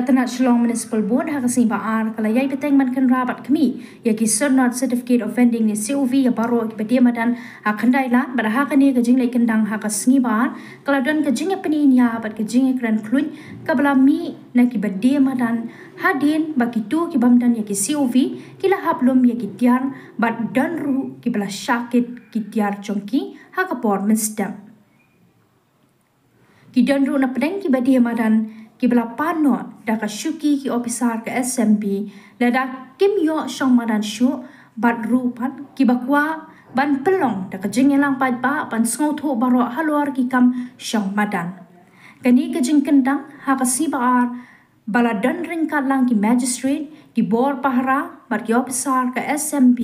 Katanat Shillong Municipal Board hakasi baar kalayai peteng man kan rabat kami yaki not certificate of vending ni COV ya baro ki pedia madan hakandai la pada hakani ke jinglai kendang hakasngi baar kaladon ke jingnya peninya bat ke jingnya kran kluin kabla mi na ki pedia madan hadin baki tu ki bamdan yaki COV kila hablum yaki tiar bat dan ru ki bala syakit ki tiar chongki hakapor menstam ki dan ru na pedeng ki pedia madan ki bela pano da ka syuki ki officer ke SMB la da kim yo shong madan shu bat rupan ki bakwa ban pelong da ka jingelang pai ba ban sngo tho baro halor ki kam shong madan kani ka jing kendang ha ka si baar bala dan ring lang ki magistrate ki bor pahara bat ki officer ke SMB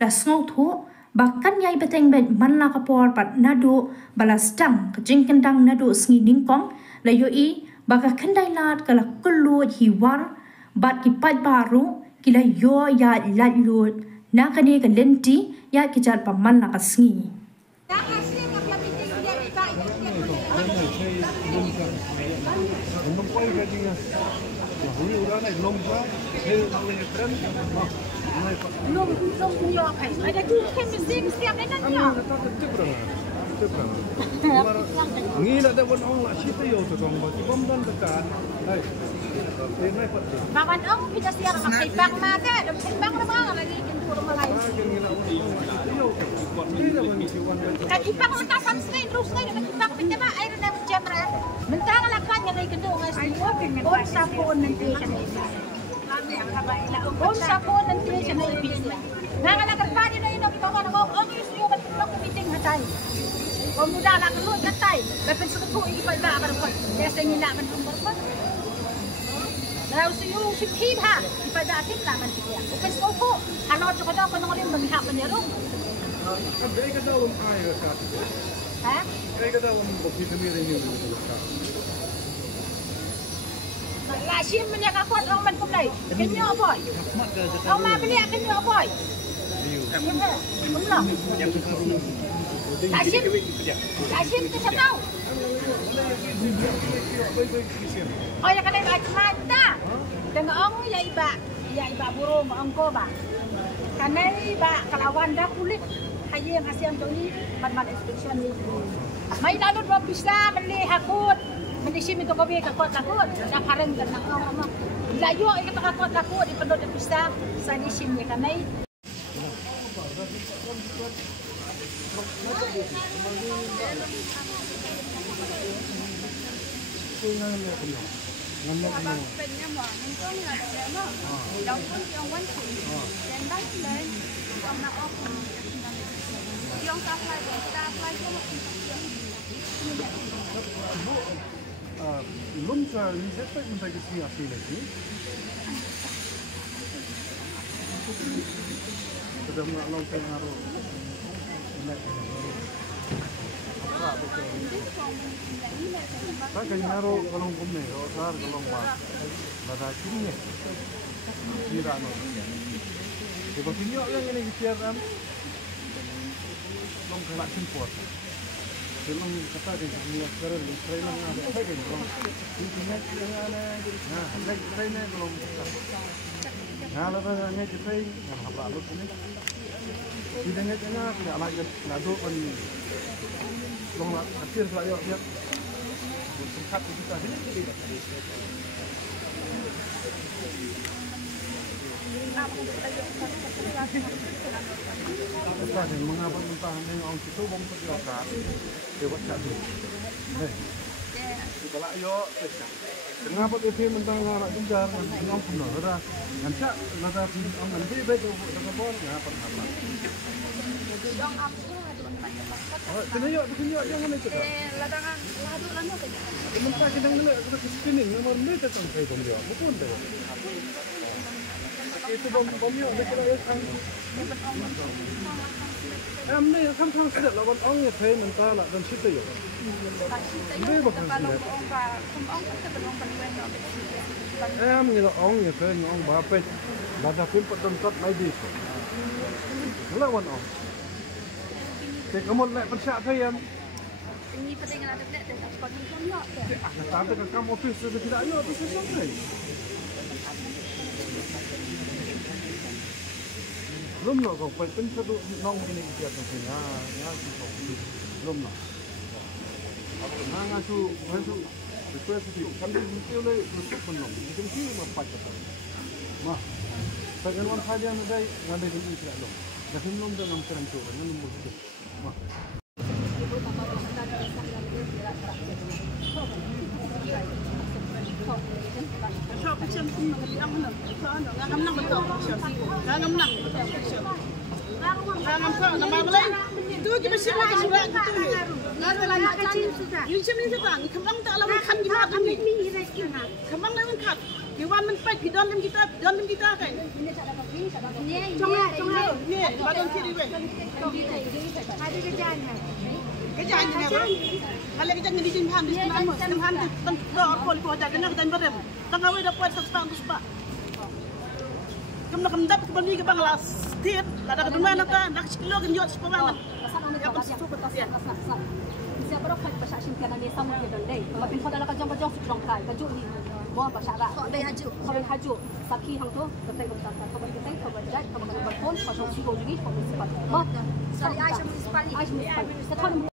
la sngo tho bahkan yai beteng bet man la ka por pat nadu bala stang ka jing kendang nadu sngi ningkong la yo i baka kendai lat kala kulu hiwar bat ki pat baru kila yo ya lat lut na kani ka lenti ya ki jat paman na kasngi Ngi nak dapat orang lah siapa yo tu kong bagi bom dan tekan. Hai. Ini apa tu? Bawan ong kita siang pakai bang mata, dan bang mana lagi kentu rumah lain. Kan ipang kita sampai terus lagi dengan ipang pinjama air dan jemra. Mentang lakukan yang lagi kentu ngai semua. Bon sapon nanti kan. Bon sapon nanti kan bisa. Nang ala kerja ni nak kita mana ong isu betul meeting hatai. Pemuda nak keluar katai, lepas seketuk ini pada berapa? Biasanya nak berapa? Lalu siu sikit ha, pada akhir lah nanti dia. Lepas seketuk, anak cakap dah kena orang berhak menyerung. Ada kata orang air kat. Ha? Ada kata orang bukti sendiri ni. Lah sim menjaga kuat orang menkulai. Kenyo boy. Orang beli kenyo boy. Belum. Kasim tu saya tahu. Oh ya kena baca mata. Dengan orang ya iba burung angko ba. Karena iba kelawan dah kulit. Hayang Asean tu ni ban inspection ni. Mai lalu dua bisa beli hakut. Mendisim itu kopi kakot takut. Dah kareng dan nak ngomong. Bila yo kita kakot takut di penduduk bisa sadisim ni karena Belum saya riset sampai ke sini asli lagi. Sudah mengalami pengaruh. Saya kena naruh kalung kumne, kalau kalung bas, pada kini, kira no. Jika kini orang yang ini kira long kelak simport. Kalau kata dia ni sekarang ni training ada, saya kena long. Intinya yang ada, lagi training long. Lalu ni training, apa lalu ni? Tidak tengah tidak lagi nado pun long lah hasil saya dia singkat kita ini apa ni mengapa mentah ni orang situ bom terjadi dia buat satu kita lah yo kenapa tu dia mentah anak kejar orang pun dah nanti nanti orang nanti betul betul pun ya pernah oh, kenapa yang mana itu? ladangan ladu lanu saja. Mentah kita ni kita screening, nomor ni kita sampai bom dia, bukan dah. Itu bom dia, kita yang ni kan sudah lawan orang yang saya mentah lah dan situ ya. Ini bukan sih. Ni orang yang saya orang berapa? Lada pun petunjuk lagi. Lawan orang. Saya kamu nak persiap saya. Ini pertengah ada tak ada sekolah ni kan yok. Kata ke kamu office sudah tidak ayo tu selesai. Belum nak kau pen satu nong ini dia tu sini. Ya belum nak. Ngasu request tu kan dia mesti oleh tutup penom. Mesti mempat kata. Mah. Bagaimana saja nadai ngadai di Israel lo. Dah belum dalam terangku dengan nombor itu. Mah. Shop picture pun yang mana? Ngam nang betul. Ngam nang betul. Ngam apa? Nama apa? Tu kita siapa kita sudah gitu. Ngam kecil sudah. Ini macam ni sedang. Kembang tak lawan kan gimana ni? Kembang lawan kan. Diwan menpai pidon lem kita kan. Cuma. Ni badan kiri weh. Ada kerjanya. Kerjaan ni apa? Kalau kita ni dijin paham, dijin paham tu tak pol ko ada kena kita berem. Tengah we dapat sesuatu sebab. Kamu nak mendapat kembali ke Banglas. Tiap ada kedua nak sekilo genjot sepanjang. Ya betul betul ya. Siapa orang kaya pasal simpian ni sama dia dolai. Tapi kalau dalam kajang sudah kai, kajang ni. Mau pasal apa? Soal haju. Saki hang tu, kita kita kita kita kita berpon pasal sih kau jadi municipal. Mak, sekali Aisyah municipal.